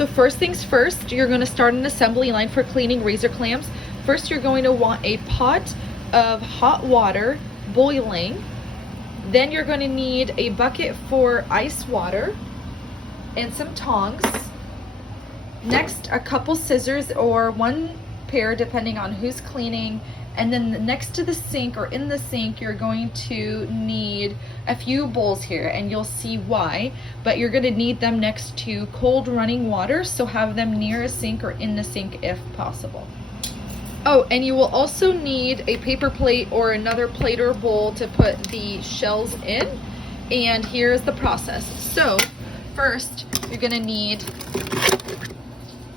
So first things first, you're going to start an assembly line for cleaning razor clams. First, you're going to want a pot of hot water boiling. Then you're going to need a bucket for ice water and some tongs. Next, a couple scissors or one pair depending on who's cleaning. And then next to the sink or in the sink, you're going to need a few bowls here, and you'll see why. But you're going to need them next to cold running water, so have them near a sink or in the sink if possible. Oh, and you will also need a paper plate or another plate or bowl to put the shells in. And here's the process. So first, you're going to need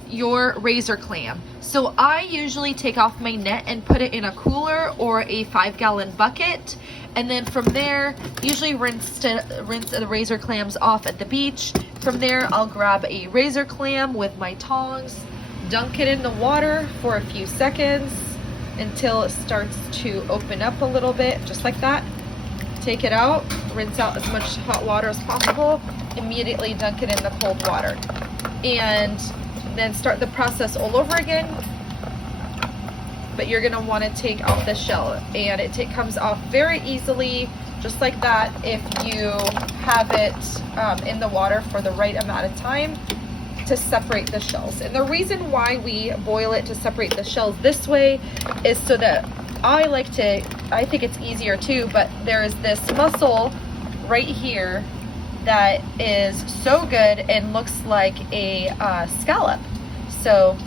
your razor clam. So I usually take off my net and put it in a cooler or a 5-gallon bucket, and then from there usually rinse the razor clams off at the beach. From there I'll grab a razor clam with my tongs, dunk it in the water for a few seconds until it starts to open up a little bit, just like that. Take it out, rinse out as much hot water as possible, immediately dunk it in the cold water, and then start the process all over again. But you're gonna want to take off the shell, and it comes off very easily, just like that, if you have it in the water for the right amount of time to separate the shells. And the reason why we boil it to separate the shells this way is so that I think it's easier too, but there's this muscle right here that is so good and looks like a scallop. So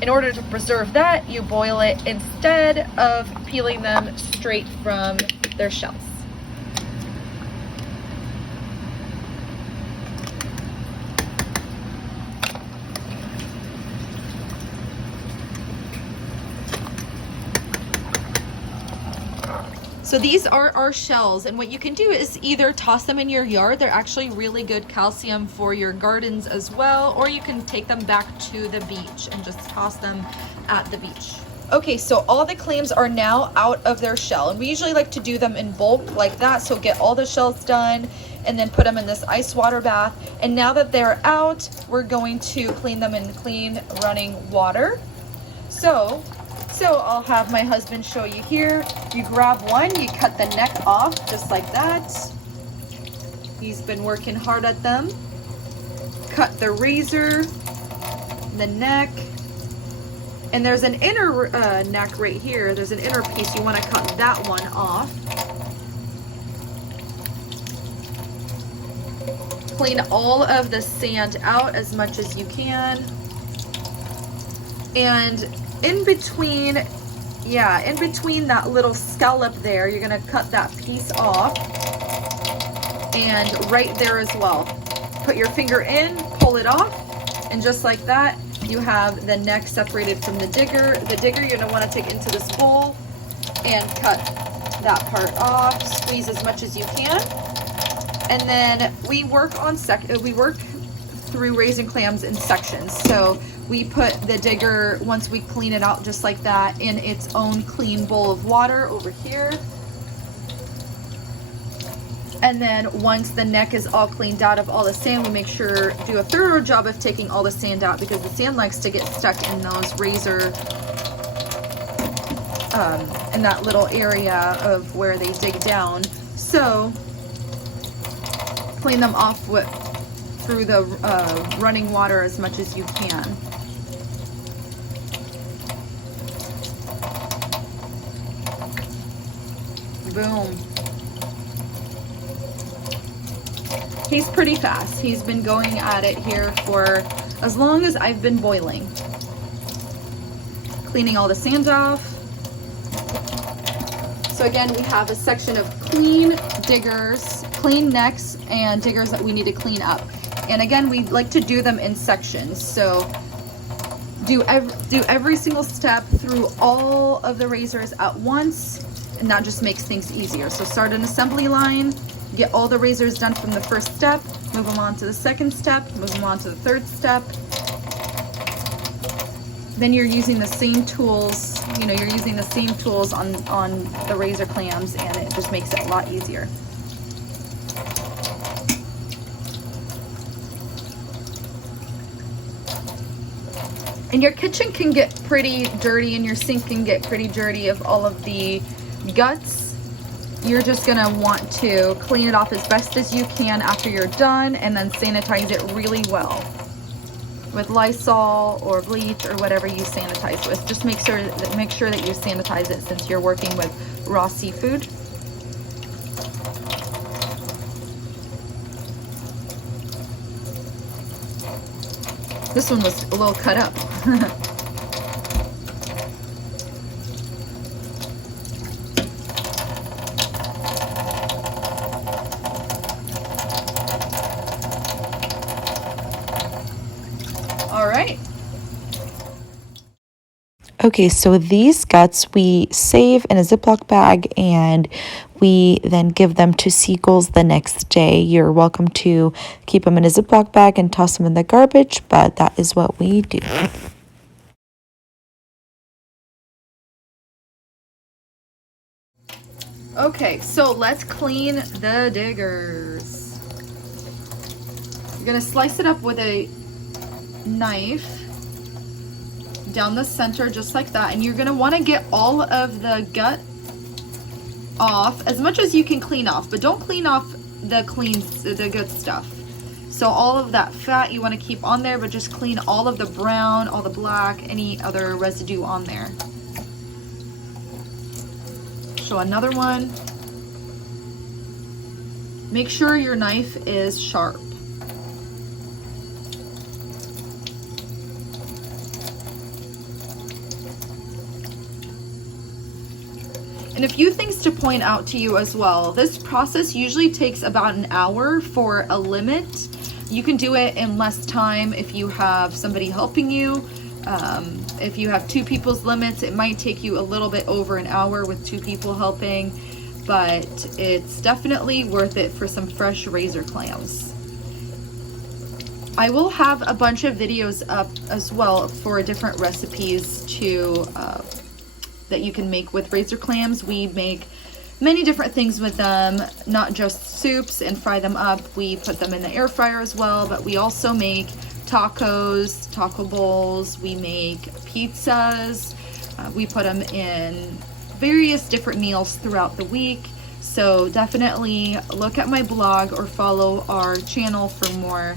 in order to preserve that, you boil it instead of peeling them straight from their shells. So these are our shells, and what you can do is either toss them in your yard. They're actually really good calcium for your gardens as well, or you can take them back to the beach and just toss them at the beach. Okay, so all the clams are now out of their shell, and we usually like to do them in bulk like that, so get all the shells done and then put them in this ice water bath. And now that they're out, we're going to clean them in clean running water. So I'll have my husband show you here. You grab one, you cut the neck off just like that. He's been working hard at them. Cut the razor, the neck, and there's an inner neck right here. There's an inner piece. You want to cut that one off. Clean all of the sand out as much as you can. And in between that little scallop there, you're gonna cut that piece off, and right there as well. Put your finger in, pull it off, and just like that, you have the neck separated from the digger. The digger you're gonna wanna take into this bowl and cut that part off, squeeze as much as you can. And then we work through raising clams in sections. So we put the digger, once we clean it out just like that, in its own clean bowl of water over here. And then once the neck is all cleaned out of all the sand, we do a thorough job of taking all the sand out, because the sand likes to get stuck in those razor, in that little area of where they dig down. So clean them off through the running water as much as you can. Boom. He's pretty fast. He's been going at it here for as long as I've been boiling. Cleaning all the sand off. So again, we have a section of clean diggers, clean necks, and diggers that we need to clean up. And again, we like to do them in sections. So do every single step through all of the razors at once, and that just makes things easier. So start an assembly line, get all the razors done from the first step, move them on to the second step, move them on to the third step. Then you're using the same tools, you're using the same tools on the razor clams, and it just makes it a lot easier. And your kitchen can get pretty dirty and your sink can get pretty dirty of all of the guts. You're just gonna want to clean it off as best as you can after you're done, and then sanitize it really well with Lysol or bleach or whatever you sanitize with. Just make sure that you sanitize it since you're working with raw seafood. This one was a little cut up. All right. Okay, so these guts we save in a Ziploc bag and we then give them to seagulls the next day. You're welcome to keep them in a Ziploc bag and toss them in the garbage, but that is what we do. Okay, so let's clean the diggers. You're gonna slice it up with a knife down the center just like that, and you're gonna want to get all of the gut off as much as you can clean off, but don't clean off the good stuff. So all of that fat you want to keep on there, but just clean all of the brown, all the black, any other residue on there. So another one. Make sure your knife is sharp. And a few things to point out to you as well. This process usually takes about an hour for a limit. You can do it in less time if you have somebody helping you. If you have 2 people's limits, it might take you a little bit over an hour with 2 people helping, but it's definitely worth it for some fresh razor clams. I will have a bunch of videos up as well for different recipes to that you can make with razor clams. We make many different things with them, not just soups and fry them up. We put them in the air fryer as well, but we also make tacos, taco bowls, we make pizzas, we put them in various different meals throughout the week. So definitely look at my blog or follow our channel for more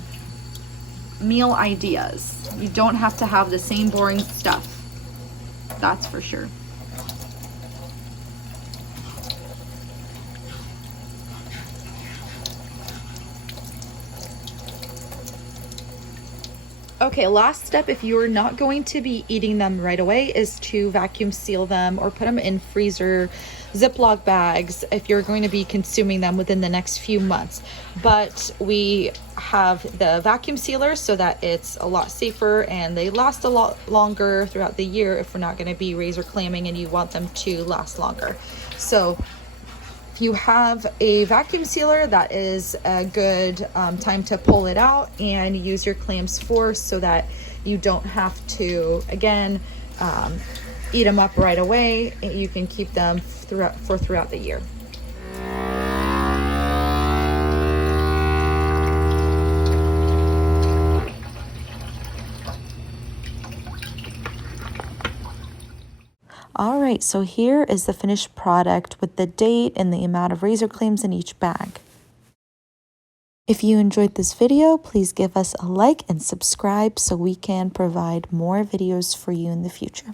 meal ideas. You don't have to have the same boring stuff, that's for sure. Okay, last step if you're not going to be eating them right away is to vacuum seal them or put them in freezer Ziploc bags if you're going to be consuming them within the next few months. But we have the vacuum sealer so that it's a lot safer and they last a lot longer throughout the year if we're not going to be razor clamming and you want them to last longer. So if you have a vacuum sealer, that is a good time to pull it out and use your clams for, so that you don't have to, again, eat them up right away. You can keep them throughout the year. All right, so here is the finished product with the date and the amount of razor clams in each bag. If you enjoyed this video, please give us a like and subscribe so we can provide more videos for you in the future.